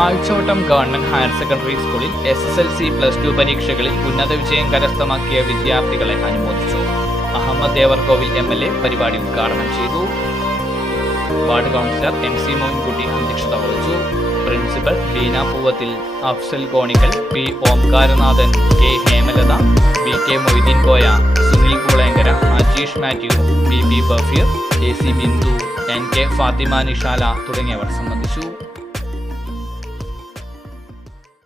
ആഴ്ചവട്ടം government higher secondary സ്കൂളിൽ SSLC +2 പരീക്ഷകളിൽ ഉന്നത വിജയം കരസ്ഥമാക്കിയ വിദ്യാർത്ഥികളെ അനുമോദിച്ചു. അഹമ്മദ് ദേവർകോവിൽ MLA പരിപാടി ഉദ്ഘാടനം ചെയ്തു. വാർഡ് കൗൺസിലർ MC മോയിൻകുട്ടി അധ്യക്ഷത വഹിച്ചു. Principal Leena Poovathil, Afsal conical, P Omkaranathan, K Hemalatha, VK Moideen Koya, Sunil പൂളേങ്കര, Ajeesh Mathew, BB ബഫീർ, AC Bindu, NK Fathima Nishala തുടങ്ങിയവർ സംബന്ധിച്ചു.